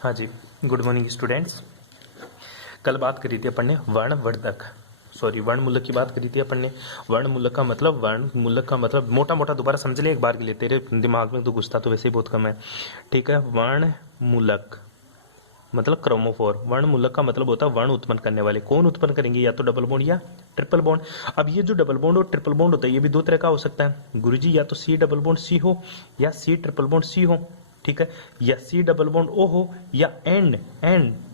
हाँ जी, good morning students. कल बात करी थी अपन ने वर्णवर्धक, वर्णमूलक की बात करी थी अपन ने। वर्णमूलक का मतलब मोटा मोटा दोबारा समझ ले एक बार के लिए, तेरे दिमाग में तो घुसता तो वैसे ही बहुत कम है। ठीक है, वर्णमूलक मतलब क्रोमोफोर। वर्णमूलक का मतलब होता है वर्ण उत्पन्न करने वाले। कौन उत्पन्न करेंगे? या तो डबल बॉन्ड या ट्रिपल बॉन्ड। अब ये जो डबल बॉन्ड और ट्रिपल बॉन्ड होता है ये भी दो तरह का हो सकता है गुरुजी, या तो सी डबल बॉन्ड सी हो या सी ट्रिपल बॉन्ड सी हो। ठीक है, या सी डबल बॉन्ड ओ हो या एन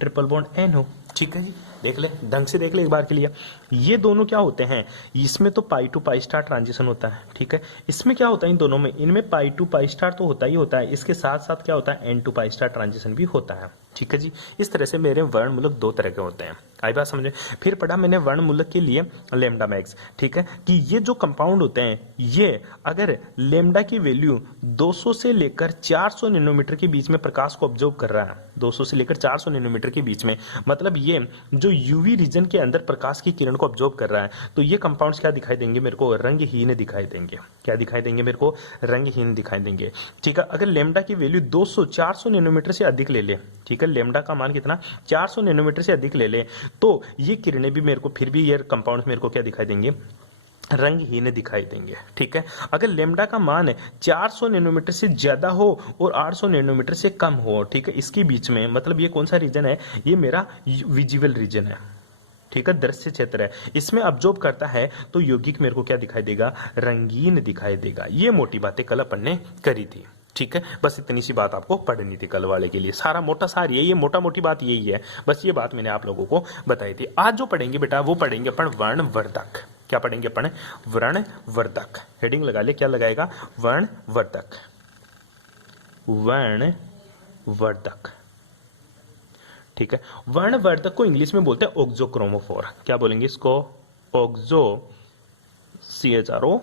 ट्रिपल बॉन्ड एन हो। ठीक है जी, देख ले, ढंग से देख ले एक बार के लिए। ये दोनों क्या होते हैं? इसमें तो पाई टू पाई स्टार ट्रांजिशन होता है। ठीक है, इसमें क्या होता है? इन दोनों में, इनमें पाई टू पाई स्टार तो होता ही होता है, इसके साथ साथ क्या होता है? N to pi star transition भी होता है। ठीक है जी, इस तरह से मेरे वर्णमूलक दो तरह के होते हैं। आई बात समझे? फिर पढ़ा मैंने वर्णमूलक के लिए लेमडा मैक्स। ठीक है, कि ये जो कंपाउंड होते हैं ये अगर लेमडा की वैल्यू 200 से लेकर 400 नैनोमीटर के बीच में प्रकाश को ऑब्जर्व कर रहा है, 200 से लेकर 400 नैनोमीटर के बीच में, मतलब ये जो यूवी रीजन के अंदर प्रकाश की किरण को ऑब्जर्व कर रहा है, तो ये कंपाउंड्स क्या दिखाई देंगे मेरे को? रंगहीन दिखाई देंगे। क्या दिखाई देंगे मेरे को? रंगहीन दिखाई देंगे। ठीक है, अगर लेमडा की वैल्यू 200 400 नैनोमीटर से अधिक ले ले, ठीक है, लेमडा का मान कितना? 400 नैनोमीटर से अधिक ले ले, तो ये किरणें भी मेरे को, फिर भी ये कंपाउंड्स मेरे को क्या दिखाई देंगे? रंगहीन दिखाई देंगे। ठीक है, अगर लेमडा का मान 400 नैनोमीटर से ज्यादा हो और 800 नैनोमीटर से कम हो, ठीक है, इसके बीच में, मतलब ये कौन सा रीजन है? ये मेरा विजिबल रीजन है। ठीक है, दृश्य क्षेत्र है, इसमें अब्जॉर्ब करता है, तो यौगिक मेरे को क्या दिखाई देगा? रंगीन दिखाई देगा। ये मोटी बातें कल अपन ने करी थी। ठीक है, बस इतनी सी बात आपको पढ़नी थी कल वाले के लिए। सारा मोटा सार ये मोटा मोटी बात यही है, बस ये बात मैंने आप लोगों को बताई थी। आज जो पढ़ेंगे बेटा वो पढ़ेंगे अपन वर्णवर्धक। क्या पढ़ेंगे अपन? वर्णवर्धक। हेडिंग लगा ले, क्या लगाएगा? वर्णवर्धक। वर्णवर्धक। ठीक है, वर्णवर्धक को इंग्लिश में बोलते हैं ऑक्सोक्रोमोफोर। क्या बोलेंगे इसको? Oxo, CHRO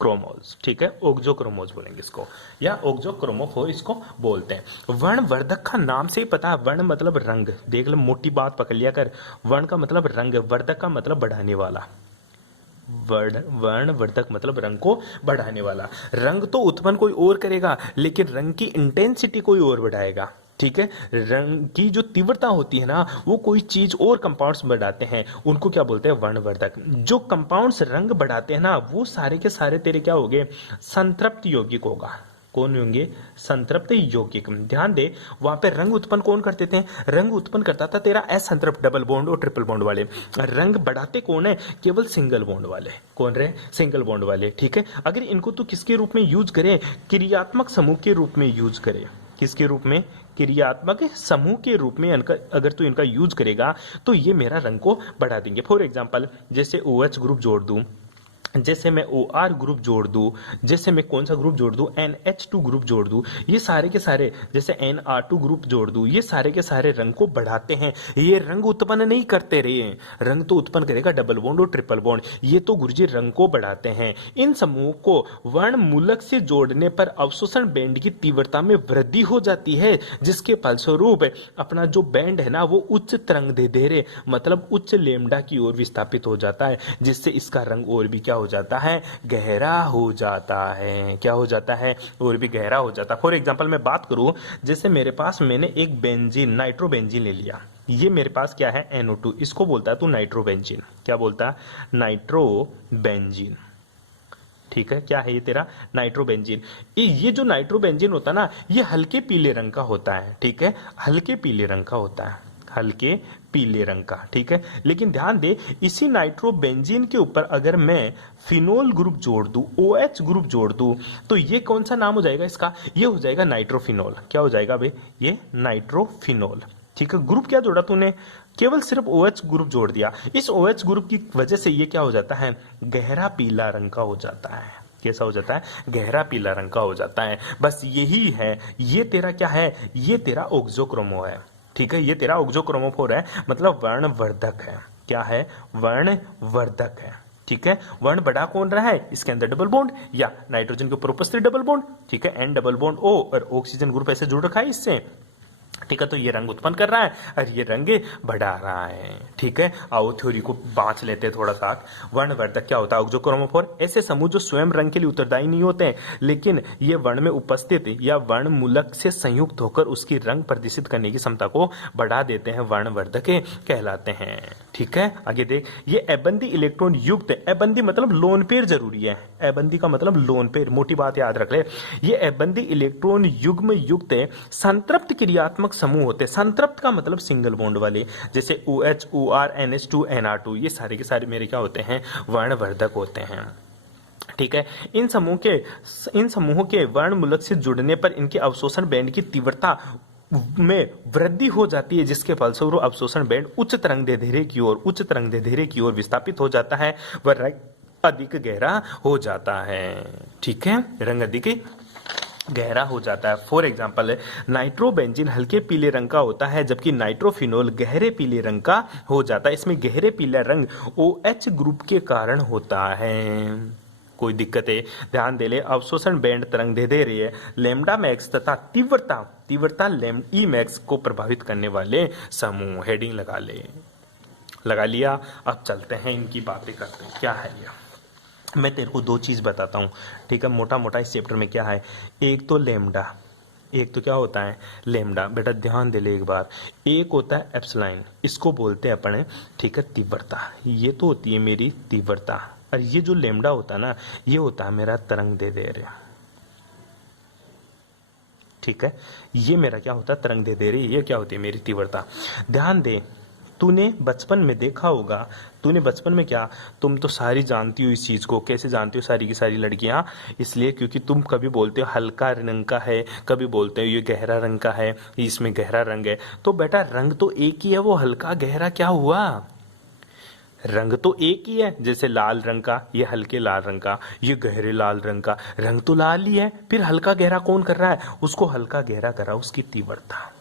क्रोमोज। ठीक है, ऑक्सोक्रोमोज बोलेंगे इसको, या ऑक्सोक्रोमोफोर इसको बोलते हैं। वर्णवर्धक का नाम से ही पता है, वर्ण मतलब रंग। देख लो, मोटी बात पकड़ लिया कर। वर्ण का मतलब रंग, वर्धक का मतलब बढ़ाने वाला। वर्णवर्धक मतलब रंग को बढ़ाने वाला। रंग तो उत्पन्न कोई और करेगा, लेकिन रंग की इंटेंसिटी कोई और बढ़ाएगा। ठीक है, रंग की जो तीव्रता होती है ना, वो कोई चीज और कंपाउंड्स बढ़ाते हैं, उनको क्या बोलते हैं? वर्णवर्धक। जो कंपाउंड्स रंग बढ़ाते हैं ना, वो सारे के सारे तेरे क्या होंगे? संतृप्त यौगिक होगा। कौन होंगे? संतृप्त यौगिक। ध्यान दे, वहां पे रंग उत्पन्न कौन करते थे? रंग उत्पन्न करता था तेरा असंतृप्त डबल बॉन्ड और ट्रिपल बॉन्ड वाले। रंग बढ़ाते कौन है? केवल सिंगल बॉन्ड वाले। कौन रहे? सिंगल बॉन्ड वाले। ठीक है, अगर इनको तू किसके रूप में यूज करे? क्रियात्मक समूह के रूप में यूज करे। किसके रूप में? क्रियात्मक समूह के रूप में अगर तू इनका यूज करेगा तो ये मेरा रंग को बढ़ा देंगे। फॉर एग्जाम्पल, जैसे OH ग्रुप जोड़ दूं, जैसे मैं OR ग्रुप जोड़ दूं, जैसे मैं कौन सा ग्रुप जोड़ दूं? NH2 ग्रुप जोड़ दूं, ये सारे के सारे, जैसे NR2 ग्रुप जोड़ दूं, ये सारे के सारे रंग को बढ़ाते हैं। ये रंग उत्पन्न नहीं करते रहे, रंग तो उत्पन्न करेगा डबल बॉन्ड और ट्रिपल बॉन्ड। ये तो गुरुजी रंग को बढ़ाते हैं। इन समूह को वर्णमूलक से जोड़ने पर अवशोषण बैंड की तीव्रता में वृद्धि हो जाती है, जिसके फलस्वरूप अपना जो बैंड है ना, वो उच्च तरंग दे रहे, मतलब उच्च लेमडा की ओर विस्थापित हो जाता है, जिससे इसका रंग और भी क्या हो जाता है? गहरा हो जाता है। क्या हो जाता है? और भी गहरा हो जाता है। फॉर एग्जांपल मैं बात करूं, जैसे मेरे पास मैंने एक बेंजीन, नाइट्रोबेंजीन ले लिया। ये मेरे पास क्या है? NO2। इसको बोलता है तू नाइट्रोबेंजीन। क्या बोलता है? नाइट्रोबेंजीन। ठीक है, क्या है ये तेरा? नाइट्रोबेंजीन। ये जो नाइट्रोबेंजीन होता है ना, ये हल्के पीले रंग का होता है। ठीक है, हल्के पीले रंग का होता है, हल्के पीले रंग का। ठीक है, लेकिन ध्यान दे, इसी नाइट्रोबेंजीन के ऊपर अगर मैं फिनोल ग्रुप जोड़ दूं, OH ग्रुप जोड़ दूं, तो ये कौन सा नाम हो जाएगा इसका? ये हो जाएगा नाइट्रोफिनोल। क्या हो जाएगा भाई? ये नाइट्रोफिनोल। ठीक है, ग्रुप क्या जोड़ा तूने? केवल सिर्फ OH ग्रुप जोड़ दिया। इस OH ग्रुप की वजह से ये क्या हो जाता है? गहरा पीला रंग का हो जाता है। कैसा हो जाता है? गहरा पीला रंग का हो जाता है। बस यही है, ये तेरा क्या है? ये तेरा ऑक्सोक्रोमो है। ठीक है, ये तेरा ऑक्सोक्रोमोफोर है, मतलब वर्णवर्धक है। क्या है? वर्णवर्धक है। ठीक है, वर्ण बढ़ा कौन रहा है? इसके अंदर डबल बॉन्ड, या नाइट्रोजन के ऊपर उपस्थित डबल बॉन्ड। ठीक है, N डबल बॉन्ड O, और ऑक्सीजन ग्रुप ऐसे जुड़ रखा है इससे, ठीक है, तो ये रंग उत्पन्न कर रहा है और ये रंग बढ़ा रहा है। ठीक है, आओ थ्योरी को बांच लेते हैं थोड़ा सा। वर्णवर्धक क्या होता है? ऑक्सोक्रोमोफोर ऐसे समूह जो स्वयं रंग के लिए उत्तरदायी नहीं होते हैं, लेकिन ये वर्ण में उपस्थित या वर्ण मूलक से संयुक्त होकर उसकी रंग प्रदर्शित करने की क्षमता को बढ़ा देते हैं, वर्णवर्धक कहलाते हैं। ठीक है, आगे देख, ये एबंदी इलेक्ट्रॉन युक्त, एबंदी मतलब लोन पेयर जरूरी है, एबंदी का मतलब लोन पेयर, मोटी बात याद रख ले। ये एबंदी इलेक्ट्रॉन युग्म युक्त संतृप्त क्रियात्मक समूह होते हैं। संतृप्त का मतलब सिंगल बॉन्ड वाले, जैसे OH, OR, NH2, NR2, ये सारे के सारे मेरे क्या होते हैं? वर्णवर्धक होते हैं। ठीक है, इन समूहों के वर्णमूलक से जुड़ने पर इनके अवशोषण बैंड की तीव्रता में वृद्धि हो जाती है, जिसके फलस्वरूप अवशोषण बैंड उच्च तरंग की ओर विस्थापित हो जाता है, वह रंग अधिक गहरा हो जाता है। ठीक है, रंग अधिक गहरा हो जाता है। फॉर एग्जाम्पल, नाइट्रोबेंजीन हल्के पीले रंग का होता है, जबकि नाइट्रोफिनोल गहरे पीले रंग का हो जाता है। इसमें गहरे पीला रंग OH ग्रुप के कारण होता है। कोई दिक्कत है? ध्यान दे ले, अवशोषण बैंड तरंग दे रही है, लैम्डा मैक्स तथा तीव्रता E मैक्स को प्रभावित करने वाले समूह। हेडिंग लगा लिया। अब चलते हैं इनकी बातें करते हैं। क्या है ये? मैं तेरे को दो चीज बताता हूँ। ठीक है, मोटा मोटा इस चैप्टर में क्या है? एक तो लैम्डा, एक तो क्या होता है? लैम्डा। बेटा ध्यान दे ले एक बार, एक होता है एप्सिलॉन, इसको बोलते हैं अपने, ठीक है, तीव्रता। ये तो होती है मेरी तीव्रता, और ये जो लैम्डा होता है ना, ये होता है मेरा तरंग दे रहे। ठीक है, ये मेरा क्या होता है? तरंग दे रही। ये क्या होती है? मेरी तीव्रता। ध्यान दे, तूने बचपन में देखा होगा, तूने बचपन में क्या, तुम तो सारी जानती हो इस चीज को। कैसे जानती हो सारी की सारी लड़कियां? इसलिए क्योंकि तुम कभी बोलते हो हल्का रंग का है, कभी बोलते हो ये गहरा रंग का है, इसमें गहरा रंग है। तो बेटा रंग तो एक ही है, वो हल्का गहरा क्या हुआ? रंग तो एक ही है। जैसे लाल रंग का, ये हल्के लाल रंग का, ये गहरे लाल रंग का, रंग तो लाल ही है। फिर हल्का गहरा कौन कर रहा है? उसको हल्का गहरा कर रहा है उसकी तीव्रता।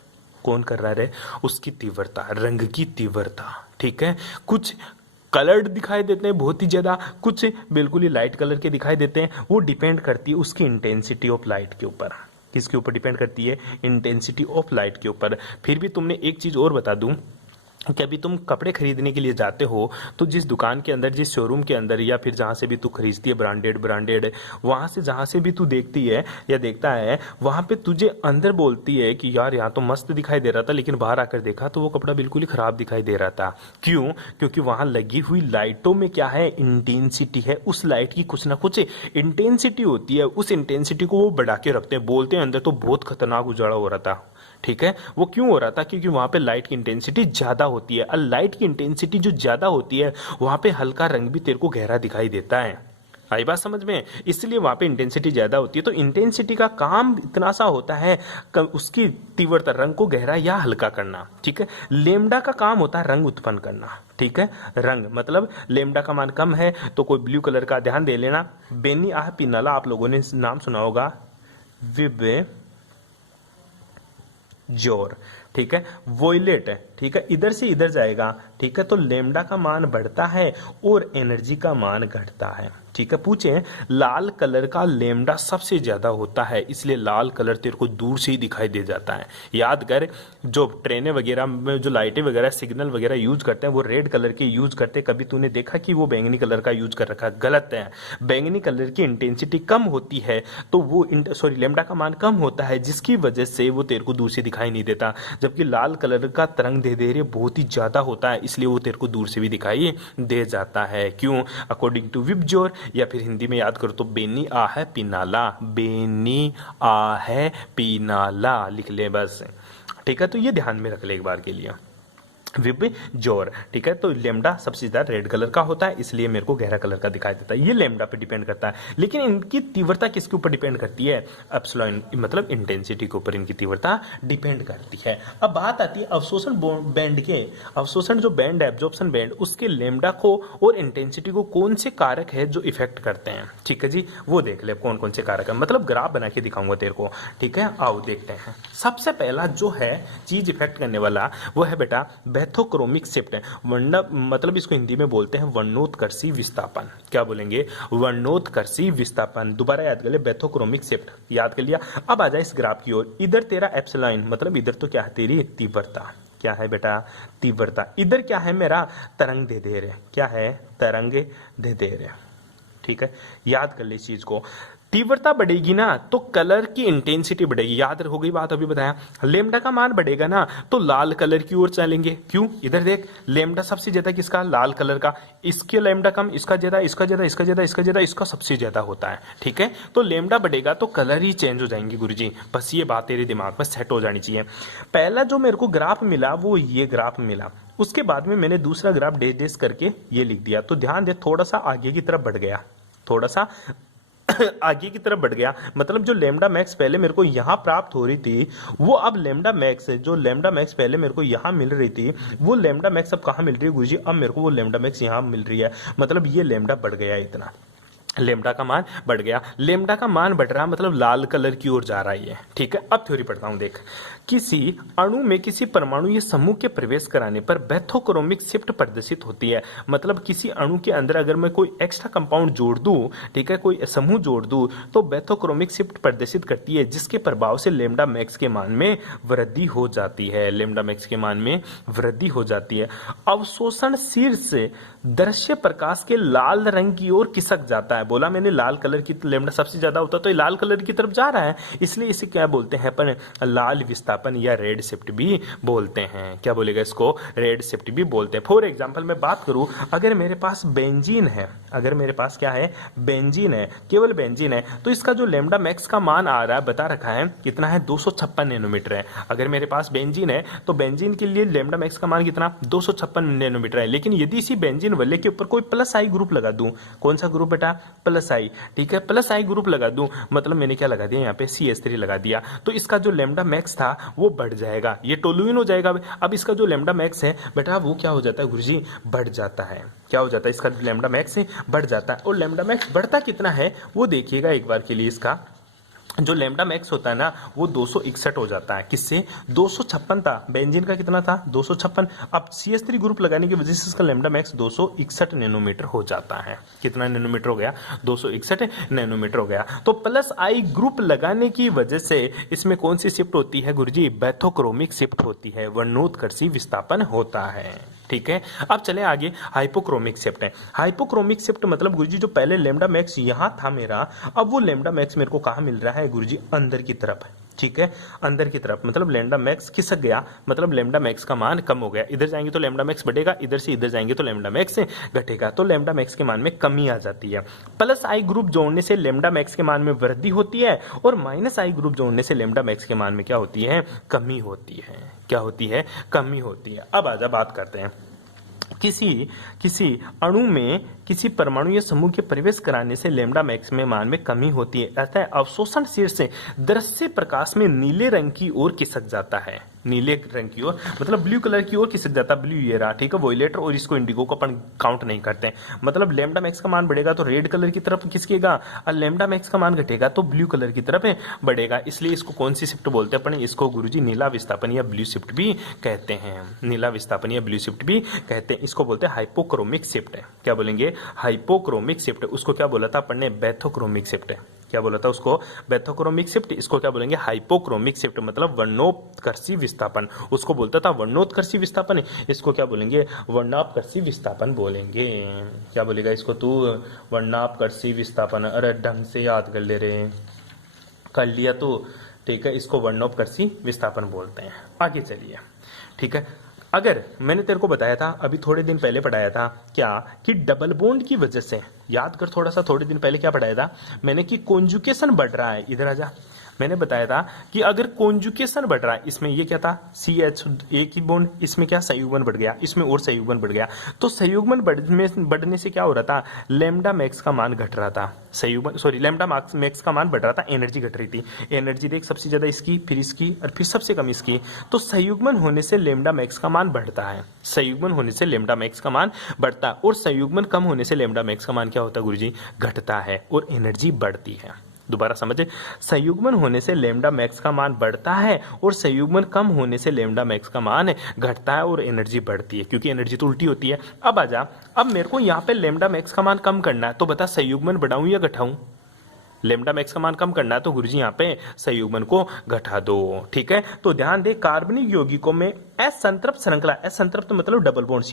कौन कर रहा है? उसकी तीव्रता, रंग की तीव्रता। ठीक है, कुछ कलर्ड दिखाई देते हैं बहुत ही ज्यादा, कुछ बिल्कुल ही लाइट कलर के दिखाई देते हैं। वो डिपेंड करती है उसकी इंटेंसिटी ऑफ लाइट के ऊपर। किसके ऊपर डिपेंड करती है? इंटेंसिटी ऑफ लाइट के ऊपर। फिर भी तुमने एक चीज और बता दूं कि अभी तुम कपड़े खरीदने के लिए जाते हो, तो जिस दुकान के अंदर, जिस शोरूम के अंदर, या फिर जहां से भी तू खरीदती है ब्रांडेड, वहां से जहां से भी तू देखती है या देखता है, वहां पे तुझे अंदर बोलती है कि यार यहाँ तो मस्त दिखाई दे रहा था, लेकिन बाहर आकर देखा तो वो कपड़ा बिल्कुल ही खराब दिखाई दे रहा था। क्यों? क्योंकि वहां लगी हुई लाइटों में क्या है? इंटेंसिटी है। उस लाइट की कुछ ना कुछ इंटेंसिटी होती है, उस इंटेंसिटी को वो बढ़ा के रखते हैं। बोलते हैं अंदर तो बहुत खतरनाक उजाला हो रहा था। ठीक है, वो क्यों हो रहा था? क्योंकि वहां पे लाइट की इंटेंसिटी ज्यादा होती है, और लाइट की इंटेंसिटी जो ज्यादा होती है, वहां पे हल्का रंग भी तेरे को गहरा दिखाई देता है। आई बात समझ में? इसलिए वहां पे इंटेंसिटी ज्यादा होती है। तो इंटेंसिटी का काम इतना सा होता है, उसकी तीव्रता, रंग को गहरा या हल्का करना। ठीक है, लेमडा का काम होता है रंग उत्पन्न करना। ठीक है, रंग मतलब लेमडा का मान कम है तो कोई ब्लू कलर का, ध्यान दे लेना, बेनी आह पिनाला, आप लोगों ने नाम सुना होगा, विबे जोर। ठीक है, वोयलेट है। ठीक है, इधर से इधर जाएगा। ठीक है, तो लेमडा का मान बढ़ता है और एनर्जी का मान घटता है। ठीक है, पूछे लाल कलर का लेमडा सबसे ज्यादा होता है, इसलिए लाल कलर तेरे को दूर से ही दिखाई दे जाता है। याद कर, जो ट्रेनें वगैरह में जो लाइटें वगैरह सिग्नल वगैरह यूज करते हैं, वो रेड कलर के यूज करते हैं। कभी तूने देखा कि वो बैंगनी कलर का यूज कर रखा है? गलत है। बैंगनी कलर की इंटेंसिटी कम होती है, तो वो लेमडा का मान कम होता है, जिसकी वजह से वो तेरे को दूर से दिखाई नहीं देता। जबकि लाल कलर का तरंग दे रहे बहुत ही ज्यादा होता है, इसलिए वो तेरे को दूर से भी दिखाई दे जाता है। क्यों? अकॉर्डिंग टू विबजोर, या फिर हिंदी में याद करो तो बेनी आ है पिनाला, बेनी आ है पिनाला लिख ले बस। ठीक है, तो ये ध्यान में रख ले एक बार के लिए, विब जोर। ठीक है, तो लेमडा सबसे ज्यादा रेड कलर का होता है, इसलिए मेरे को गहरा कलर का दिखाई देता है। ये लेमडा पे डिपेंड करता है। लेकिन इनकी तीव्रता किसके ऊपर डिपेंड करती है? एप्सिलॉन मतलब इंटेंसिटी के ऊपर इनकी तीव्रता डिपेंड करती है। अब बात आती है अवशोषण बैंड के। अवशोषण जो बैंड है, एब्जॉर्प्शन बैंड, उसके लेमडा को और इंटेंसिटी को कौन से कारक है जो इफेक्ट करते हैं? ठीक है जी, वो देख ले कौन कौन से कारक है, मतलब ग्राफ बना के दिखाऊंगा तेरे को। ठीक है, आओ देखते हैं। सबसे पहला जो है चीज इफेक्ट करने वाला, वो है बेटा बैथोक्रोमिक शिफ्ट है। वर्ण मतलब इसको हिंदी में बोलते हैं वर्णोत्कर्षी विस्थापन। क्या बोलेंगे? वर्णोत्कर्षी विस्थापन। दोबारा याद कर ले, बैथोक्रोमिक शिफ्ट याद कर लिया। अब आ जाए इस ग्राफ की ओर। इधर तेरा एप्सिलॉन मतलब इधर तो क्या है तेरी तीव्रता। क्या है बेटा? तीव्रता। इधर क्या है मेरा? तरंग दैर्ध्य। क्या है? तरंग दैर्ध्य। ठीक है, याद कर ले इस चीज को। तीव्रता बढ़ेगी ना तो कलर की इंटेंसिटी बढ़ेगी। याद हो गई बात, अभी बताया। लेमडा का मान बढ़ेगा ना तो लाल कलर की ओर चलेंगे। क्यों? इधर देख, लेमडा सबसे ज्यादा किसका? लाल कलर का। इसके लेमडा कम, इसका ज्यादा, इसका ज्यादा, इसका ज्यादा, इसका ज्यादा, इसका सबसे ज्यादा होता है। ठीक है, तो लेमडा बढ़ेगा तो कलर ही चेंज हो जाएंगे गुरुजी। बस ये बात तेरे दिमाग में सेट हो जानी चाहिए। पहला जो मेरे को ग्राफ मिला वो ये ग्राफ मिला, उसके बाद में मैंने दूसरा ग्राफ डेस डेस करके ये लिख दिया। तो ध्यान दे, थोड़ा सा आगे की तरफ बढ़ गया, थोड़ा सा आगे की तरफ बढ़ गया। मतलब जो लेमडा मैक्स पहले मेरे को यहां प्राप्त हो रही थी, वो अब लेमडा मैक्स, जो लेमडा मैक्स पहले मेरे को यहां मिल रही थी, वो लेमडा मैक्स अब कहां मिल रही है गुरुजी? अब मेरे को वो लेमडा मैक्स यहां मिल रही है। मतलब ये लेमडा बढ़ गया, इतना लेमडा का मान बढ़ गया। लेमडा का मान बढ़ रहा मतलब लाल कलर की ओर जा रहा है ये। ठीक है, अब थ्योरी पढ़ता हूं, देख। किसी अणु में किसी परमाणु या समूह के प्रवेश कराने पर बैथोक्रोमिक शिफ्ट प्रदर्शित होती है। मतलब किसी अणु के अंदर अगर मैं कोई एक्स्ट्रा कंपाउंड जोड़ दूं, ठीक है, कोई समूह जोड़ दूं, तो बैथोक्रोमिक शिफ्ट प्रदर्शित करती है, जिसके प्रभाव से लेमडा मैक्स के मान में वृद्धि हो जाती है। लेमडा मैक्स के मान में वृद्धि हो जाती है। अवशोषण शीर्ष दृश्य प्रकाश के लाल रंग की ओर खिसक जाता है। बोला मैंने लाल कलर की लेमडा सबसे ज्यादा होता तो ये लाल कलर की तरफ जा रहा है, इसलिए इसे क्या बोलते हैं अपन? लाल विस्थापन या रेड शिफ्ट भी बोलते हैं। क्या बोलेगा इसको? रेड शिफ्ट भी बोलते हैं। फॉर एग्जांपल मैं बात करूं, अगर मेरे पास बेंजीन है, अगर मेरे पास क्या है? बेंजीन है, केवल बेंजीन है, तो इसका जो लेमडा मैक्स का मान आ रहा है, बता रखा है कितना है? 256 नैनोमीटर है। अगर मेरे पास बेंजीन है तो बेंजीन के लिए लेमडा मैक्स का मान कितना? 256 नैनोमीटर है। लेकिन यदि इसी बेंजीन वाले के ऊपर कोई प्लस आई ग्रुप लगा दूं, कौन सा ग्रुप बेटा? प्लस आई। ठीक है, प्लस आई ग्रुप लगा दूं, मतलब मैंने क्या लगा दिया यहाँ पे? CH3 लगा दिया, तो इसका जो लेमडा मैक्स था वो बढ़ जाएगा, ये टोलुइन हो जाएगा। अब इसका जो लेमडा मैक्स है बेटा वो क्या हो जाता है गुरुजी? बढ़ जाता है। क्या हो जाता है? इसका लेमडा मैक्स बढ़ जाता है। और लेमडा मैक्स बढ़ता कितना है वो देखिएगा एक बार के लिए। इसका जो लेमडा मैक्स होता है ना वो 261 हो जाता है। किससे? 256 था, बेंजीन का कितना था? 256। अब CH3 ग्रुप लगाने की वजह से इसका लेमडा मैक्स 261 नैनोमीटर हो जाता है। कितना नैनोमीटर हो गया? 261 नैनोमीटर हो गया। तो प्लस आई ग्रुप लगाने की वजह से इसमें कौन सी शिफ्ट होती है गुरुजी? बैथोक्रोमिक शिफ्ट होती है, वर्णोत्कर्षी विस्थापन होता है। ठीक है, अब चले आगे। हाइपोक्रोमिक शिफ्ट है। हाइपोक्रोमिक शिफ्ट मतलब गुरुजी जो पहले लेमडा मैक्स यहां था मेरा, अब वो लेमडा मैक्स मेरे को कहां मिल रहा है गुरुजी? अंदर की तरफ। ठीक है, अंदर की तरफ, मतलब लेमडा मैक्स खिसक गया, मतलब लेमडा मैक्स का मान कम हो गया। इधर जाएंगे तो लेमडा मैक्स बढ़ेगा, इधर से इधर जाएंगे तो लेमडा मैक्स घटेगा, तो लेमडा मैक्स के मान में कमी आ जाती है। प्लस आई ग्रुप जोड़ने से लेमडा मैक्स के मान में वृद्धि होती है, और माइनस आई ग्रुप जोड़ने से लेमडा मैक्स के मान में क्या होती है? कमी होती है। क्या होती है? कमी होती है। अब आजा बात करते हैं। किसी अणु में किसी परमाणु या समूह के प्रवेश कराने से लेमडा मैक्स में मान में कमी होती है, अतः अवशोषण शीर्ष दृश्य प्रकाश में नीले रंग की ओर खिसक जाता है। नीले रंग की ओर मतलब ब्लू कलर की ओर खिसक जाता है। ब्लू ये रहा, ठीक है, वोयलेट, और इसको इंडिगो को अपन काउंट नहीं करते। मतलब लेमडा मैक्स का मान बढ़ेगा तो रेड कलर की तरफ खिसकेगा, और लेमडा मैक्स का मान घटेगा तो ब्लू कलर की तरफ बढ़ेगा। इसलिए इसको कौन सी शिफ्ट बोलते हैं अपन? इसको गुरुजी नीला विस्थापन या ब्लू शिफ्ट भी कहते हैं। नीला विस्थापन या ब्लू शिफ्ट भी कहते हैं। इसको बोलते हैं हाइपोक्रोमिक शिफ्ट है। क्या बोलेंगे? Hypochromic shift. उसको क्या बोला था अपन ने? बैथोक्रोमिक शिफ्ट है। क्या बोला था उसको? Bathochromic shift. इसको क्या बोलेंगे? हाइपोक्रोमिक शिफ्ट, मतलब वर्णोत्कर्षी विस्थापन। उसको बोलता था वर्णोत्कर्षी विस्थापन, इसको क्या बोलेंगे? वर्णापकर्षी विस्थापन बोलेंगे। क्या बोलेगा इसको तू? वर्णापकर्षी विस्थापन। अरे ढंग से याद कर ले रे, कर लिया तो ठीक है, इसको वर्णोपकर्षी विस्थापन बोलते हैं। आगे चलिए, ठीक है। अगर मैंने तेरे को बताया था अभी थोड़े दिन पहले पढ़ाया था क्या कि डबल बॉन्ड की वजह से, याद कर थोड़ा सा, थोड़े दिन पहले क्या पढ़ाया था मैंने कि कॉन्जुगेशन बढ़ रहा है। इधर आजा, मैंने बताया था कि अगर कॉन्जुगेशन बढ़ रहा है, इसमें ये क्या था? CH एक ही बॉन्ड, इसमें क्या? संयुग्मन बढ़ गया, इसमें और संयुग्मन बढ़ गया। तो संयुग्मन बढ़ने से क्या हो रहा था? लेमडा मैक्स का मान घट रहा था। लेमडा मैक्स का मान बढ़ रहा था, एनर्जी घट रही थी। एनर्जी देख, सबसे ज्यादा इसकी, फिर इसकी, और फिर सबसे कम इसकी। तो संयुग्मन होने से लेमडा मैक्स का मान बढ़ता है। संयुग्मन होने से लेमडा मैक्स का मान बढ़ता, और संयुग्मन कम होने से लेमडा मैक्स का मान क्या होता है गुरुजी? घटता है, और एनर्जी बढ़ती है। दोबारा समझे, संयुग्मन होने से लेमडा मैक्स का मान बढ़ता है और संयुग्मन कम होने से लेमडा मैक्स का मान घटता है और एनर्जी बढ़ती है, क्योंकि एनर्जी तो उल्टी होती है। अब आजा, अब मेरे को यहाँ पे लेमडा मैक्स का मान कम करना है, तो बता संयुग्मन बढ़ाऊं या घटाऊं? लेमडा मैक्स का मान कम करना है तो गुरुजी यहाँ पे संयुग्मन को घटा दो। ठीक है, तो ध्यान दे कार्बनिक यौगिकों में एस संतृप्त श्रृंखला, एस संतृप्त मतलब double bond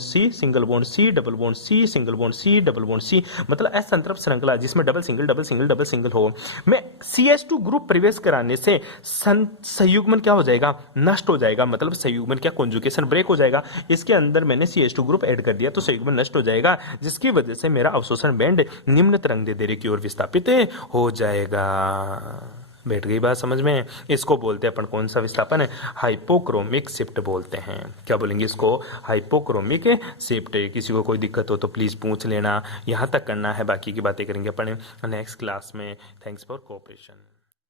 C single bond C double bond C single bond C double bond C, मतलब एस संतृप्त श्रृंखला जिसमें double single double single double single हो, में CH2 ग्रुप प्रवेश कराने से संयुग्मन क्या हो जाएगा, नष्ट हो जाएगा, मतलब संयुग्मन क्या कॉन्जुगेशन ब्रेक हो जाएगा। इसके अंदर मैंने CH2 ग्रुप ऐड कर दिया तो संयुग्मन नष्ट हो जाएगा, जिसकी वजह से मेरा अवशोषण बैंड निम्न तरंगदैर्ध्य की ओर विस्थापित हो जाएगा। बैठ गई बात समझ में? इसको बोलते हैं अपन कौन सा विस्थापन है, हाइपोक्रोमिक शिफ्ट बोलते हैं। क्या बोलेंगे इसको, हाइपोक्रोमिक शिफ्ट। किसी को कोई दिक्कत हो तो प्लीज पूछ लेना, यहाँ तक करना है, बाकी की बातें करेंगे अपन नेक्स्ट क्लास में। Thanks for cooperation.